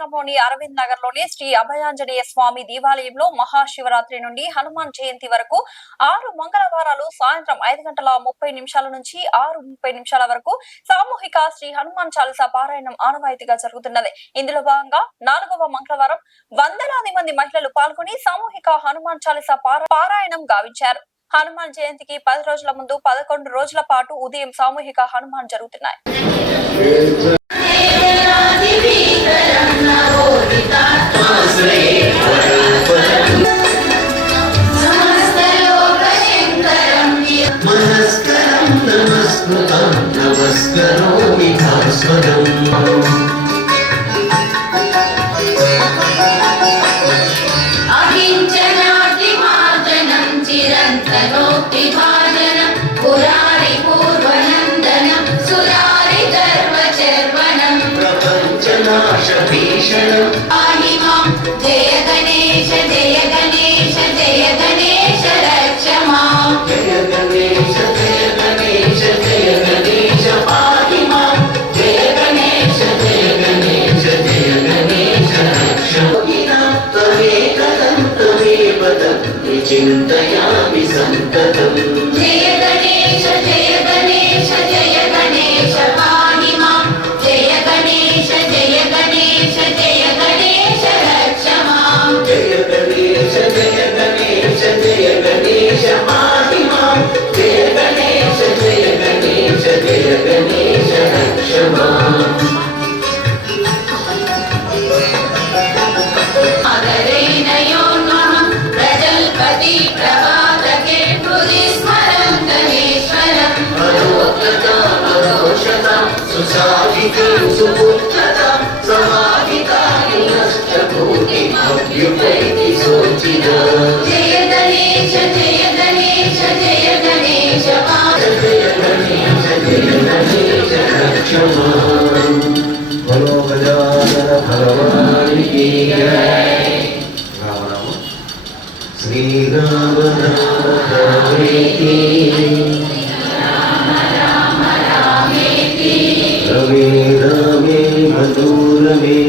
కేంద్రంలోని అరవింద్ నగర్ లోని శ్రీ అభయాంజనేయ స్వామి దేవాలయంలో మహాశివరాత్రి నుండి హనుమాన్ జయంతి వరకు 6 మంగళవారాలు సాయంత్రం 5:30 నుంచి 6:30 వరకు సామూహిక శ్రీ హనుమాన్ చాలీసా పారాయణం ఆనవాయితీగా జరుగుతున్నది. ఇందులో భాగంగా 4వ మంగళవారం వందలాది మంది మహిళలు పాల్గొని సామూహిక హనుమాన్ చాలీసా పారాయణం గావించారు. హనుమాన్ జయంతికి 10 రోజుల ముందు 11 రోజుల పాటు ఉదయం సామూహిక హనుమాన్ జరుగుతున్నాయి. चिन्तयामि सन्ततम् जय गणेश जय गणेश जय गणेश पाहि मां जय गणेश जय गणेश जय गणेश रक्ष मां जय गणेश जय गणेश जय गणेश पाहि मां जय गणेश जय गणेश जय गणेश रक्ष मां जय गणेश जय गणेश जय गणेश जय गणेश जय गणेश रक्ष बोलो गजानन भगवान की जय। राम राम श्री राम राम रामेति रमे रामे मनोरमे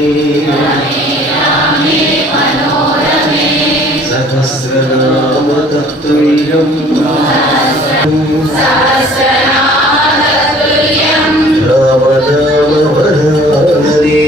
सहस्रनाम तत्तुल्यं राम नाम वरानने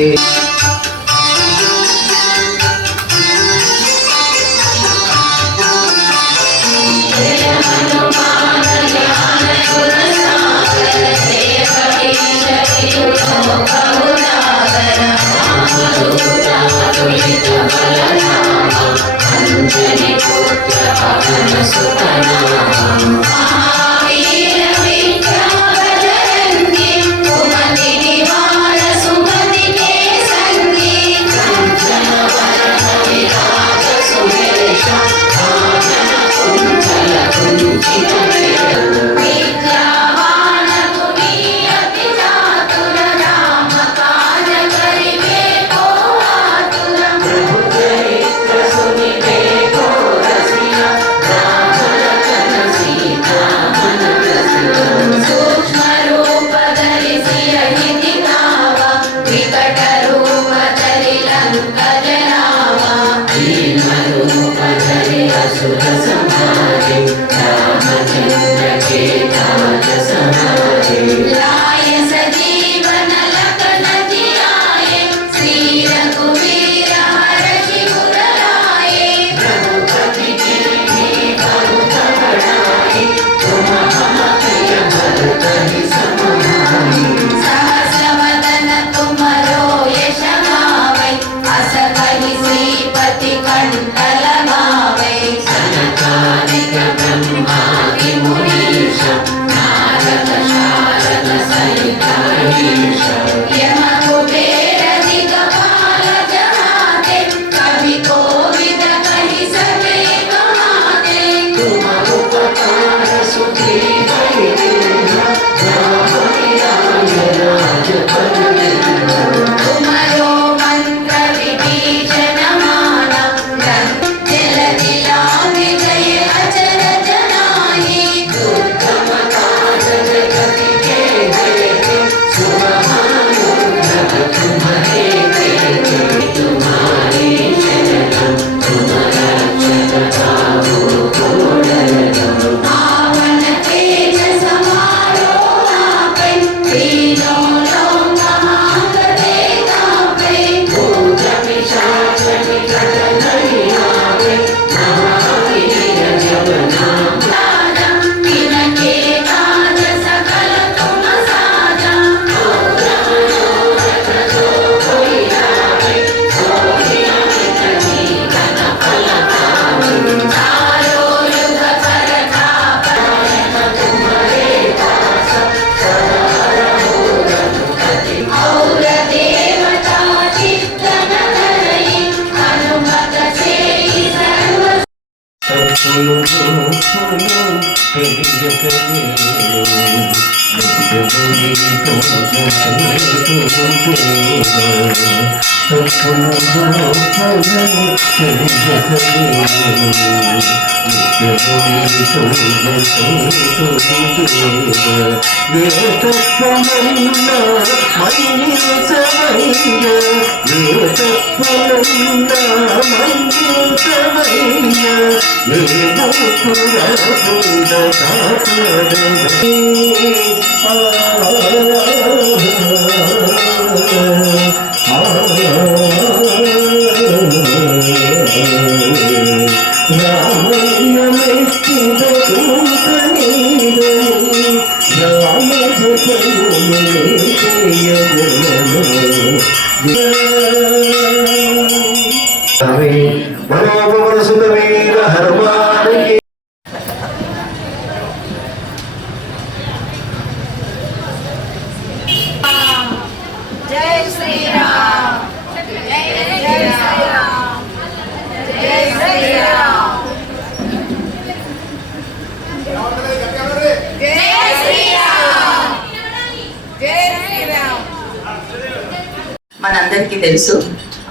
మనందరికీ తెలుసు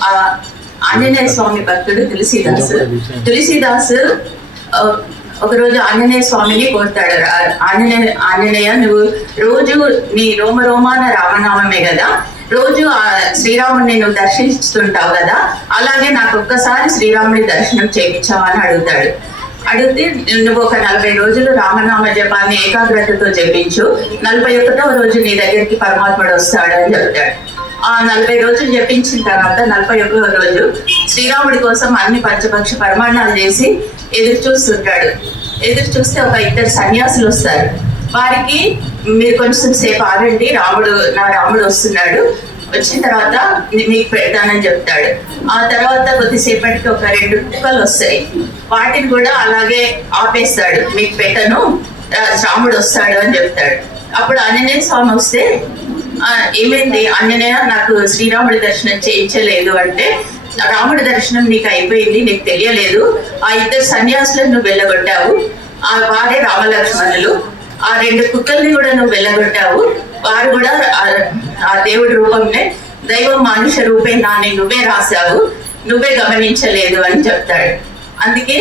ఆ ఆంజనేయ స్వామి భక్తుడు తులసీదాసు ఒకరోజు ఆంజనేయ స్వామిని కోరుతాడు. ఆంజనేయ నువ్వు రోజు నీ రోమాన రామనామమే కదా, రోజు ఆ శ్రీరాముడిని నువ్వు దర్శిస్తుంటావు కదా, అలాగే నాకు ఒక్కసారి శ్రీరాముడి దర్శనం చేయించావని అడుగుతాడు. అడిగితే నువ్వు ఒక 40 రోజులు రామనామ జపాన్ని ఏకాగ్రతతో జపించు, 41వ రోజు నీ దగ్గరికి పరమాత్ముడు వస్తాడు అని చెప్తాడు. ఆ 40 రోజులు జపించిన తర్వాత 41వ రోజు శ్రీరాముడి కోసం అన్ని పంచపక్ష పరిమాణాలు చేసి ఎదురు చూస్తుంటాడు. ఎదురు చూస్తే ఒక 2 సన్యాసులు వస్తారు. వారికి మీరు కొంచెం సేపు ఆగండి, నా రాముడు వస్తున్నాడు, వచ్చిన తర్వాత మీకు పెడతానని చెప్తాడు. ఆ తర్వాత కొద్దిసేపటికి ఒక 2 కుక్కలు వస్తాయి, వాటిని కూడా అలాగే ఆపేస్తాడు, మీకు పెట్టను, రాముడు వస్తాడు అని చెప్తాడు. అప్పుడు ఆంజనేయ స్వామి వస్తే ఏమైంది ఆంజనేయ, నాకు శ్రీరాముడి దర్శనం చేయించలేదు అంటే, రాముడి దర్శనం నీకు అయిపోయింది, నీకు తెలియలేదు, ఆ 2 సన్యాసులను నువ్వు వెళ్ళగొట్టావు, వారే రామలక్ష్మణులు, ఆ 2 కుక్కల్ని కూడా నువ్వు వెళ్ళగొట్టావు, వారు కూడా ఆ దేవుడి రూపంలో దైవం మనుష్య రూపే నాని నువ్వే రాశావు, నువ్వే గమనించలేదు అని చెప్తాడు. అందుకే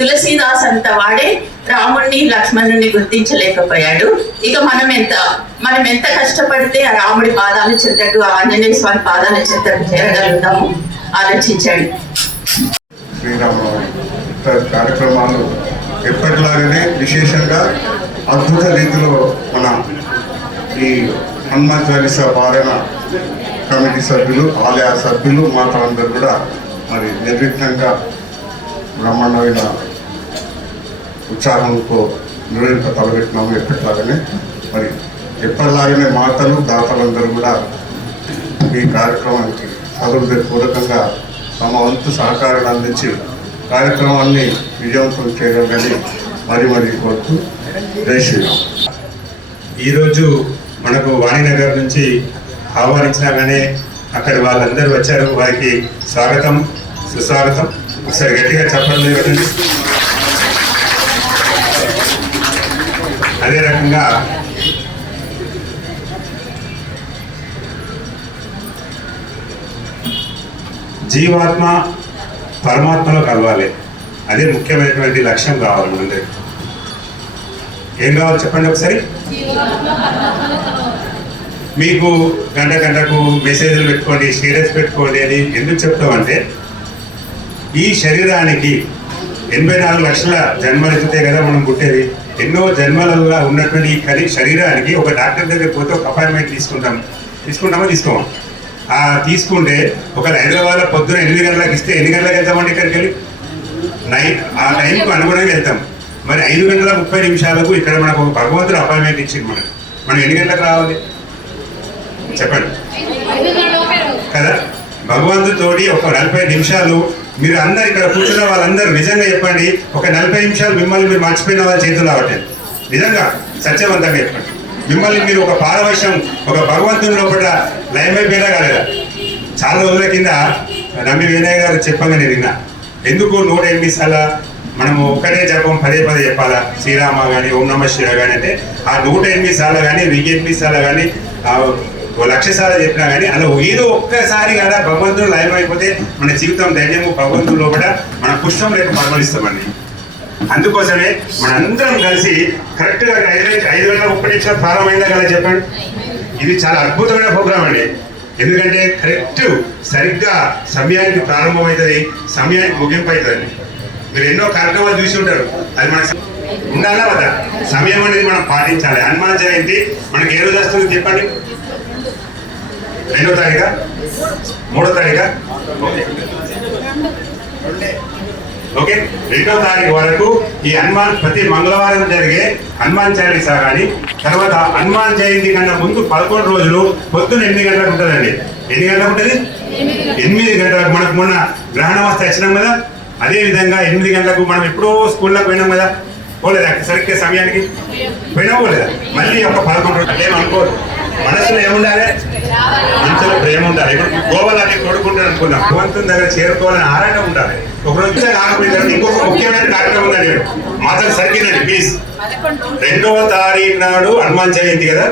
తులసీదాస్ అంత వాడే రాముడిని లక్ష్మణుని గుర్తించలేకపోయాడు. ఇక మనం ఎంత కష్టపడితే ఆ రాముడి పాదాల చెంతకు, ఆ ఆంజనేయ స్వామి పాదాల చెంతకు చేరగలుగుతాము, ఆలోచించండి. శ్రీరామనవమి కార్యక్రమాలు ఎప్పటిలాగానే విశేషంగా అద్భుత రీతిలో మన ఈ హనుమాన్ చాలీసా పారాయణ కమిటీ సభ్యులు, ఆలయ సభ్యులు, మాతాందరూ కూడా మరి నిర్విఘ్నంగా బ్రహ్మాండమైన ఉత్సాహంతో నిర్వహింప తలపెట్టినాము. ఎప్పటిలాగానే మరి ఎప్పటిలాగానే మాతలు దాతలందరూ కూడా ఈ కార్యక్రమానికి పూర్వకంగా తమ వంతు సహకారాన్ని అందించి కార్యక్రమాన్ని విజయవంతం చేయగలని మరి కోరుతూ జై శ్రీరామ్. ఈరోజు మనకు వాణినగర్ నుంచి ఆహ్వానించినా కానీ అక్కడి వాళ్ళందరూ వచ్చారు, వారికి స్వాగతం సుస్వాగతం. ఒకసారి గట్టిగా చెప్పండి కదండి. అదే రకంగా జీవాత్మ పరమాత్మలో కలవాలి, అదే ముఖ్యమైనటువంటి లక్ష్యం కావాలి మనందరికి. ఏం కావాలి చెప్పండి ఒకసారి. మీకు గంటకు మెసేజ్లు పెట్టుకోండి, స్టేటస్ పెట్టుకోండి అని ఎందుకు చెప్తామంటే, ఈ శరీరానికి 84 లక్షల జన్మలు ఎత్తితే కదా మనం పుట్టేది. ఎన్నో జన్మలలో ఉన్నటువంటి ఈ శరీరానికి ఒక డాక్టర్ దగ్గర పోతే ఒక అపాయింట్మెంట్ తీసుకుంటామా తీసుకోమా? తీసుకుంటే ఒకవేళ హైదరాబాద్లో పొద్దున 8 గంటలకు ఇస్తే ఎన్ని గంటలకు వెళ్తామండి ఇక్కడికి వెళ్ళి? నైట్ ఆ టైంకు అనుగుణంగా వెళ్తాం. మరి 5:30 ఇక్కడ మనకు ఒక భగవంతుడు అపాయింట్మెంట్ ఇచ్చింది. మనం ఎన్ని గంటలకు రావాలి చెప్పండి కదా? భగవంతుతోటి ఒక 40 నిమిషాలు మీరు అందరు ఇక్కడ కూర్చున్న వాళ్ళందరూ నిజంగా చెప్పండి, ఒక 40 నిమిషాలు మిమ్మల్ని మీరు మర్చిపోయిన వాళ్ళ చేతులు రావట్లేదు. నిజంగా సత్యవంతంగా చెప్పండి. మిమ్మల్ని మీరు ఒక పారవశ్యం, ఒక భగవంతుని లోపల లయమైపోయినా కాలేదా? చాలా రోజుల కింద నమ్మి వినయ్ గారు చెప్పంగా నేను విన్నా. ఎందుకు 108 సార్లు మనము ఒక్కటే జపం పదే పదే చెప్పాలా, శ్రీరామ కానీ ఓం నమ శివ కానీ అంటే ఆ 108 సార్లు కానీ 1008 సార్లు కానీ 1,00,000 సార్లు చెప్పినా కానీ అలా ఏదో ఒక్కసారి కదా భగవంతుడు లైవ్ అయిపోతే మన జీవితం ధైర్యము భగవంతుడు లోపల మన పుష్పం రేపు పరిమళిస్తామండి. అందుకోసమే మనందరం కలిసి కరెక్ట్ గా 5:30 ప్రారంభమైందా కదా చెప్పండి. ఇది చాలా అద్భుతమైన ప్రోగ్రామ్ అండి. ఎందుకంటే కరెక్ట్ సరిగ్గా సమయానికి ప్రారంభమవుతుంది, సమయానికి ముగింపు అవుతుంది. మీరు ఎన్నో కార్యక్రమాలు చూసి ఉంటారు, అది మనకు ఉండాలా కదా. సమయం అనేది మనం పాటించాలి. హనుమాన్ జయంతి మనకి ఏ రోజు వస్తుంది చెప్పండి? 2వ తారీఖా 3వ తారీఖా? ఓకే, 2వ తారీఖు వరకు ఈ హనుమాన్ ప్రతి మంగళవారం జరిగే హనుమాన్ చాలీసా కానీ, తర్వాత హనుమాన్ జయంతి కన్నా ముందు 11 రోజులు పొద్దున్న 8 గంటలకు ఉంటుందండి. ఎన్ని గంటలకు ఉంటుంది? 8 గంటలకు. మనకు మొన్న గ్రహణవస్థ వచ్చినాం కదా, అదే విధంగా 8 గంటలకు మనం ఎప్పుడో స్కూల్లోకి పోయినాం కదా, పోలేదా? సరిగ్గా సమయానికి పోయినా పోలేదా? మళ్ళీ ఒక 11 రోజులు ఏమనుకోరు. మనసులో ఏముండాలి? మనసులో ప్రేమ ఉండాలి. ఇప్పుడు గోవాలని కొడుకుంటారు అనుకున్నాం, భగవంతుని దగ్గర చేరుకోవాలని ఆరాటం ఉండాలి. ఒకరోజు కాకపోతే ఇంకొక ముఖ్యమైన కార్యక్రమం ఉందండి. మాత్రం సరిగ్గినండి ప్లీజ్. 2వ తారీఖు నాడు హనుమాన్ జయంతి కదా,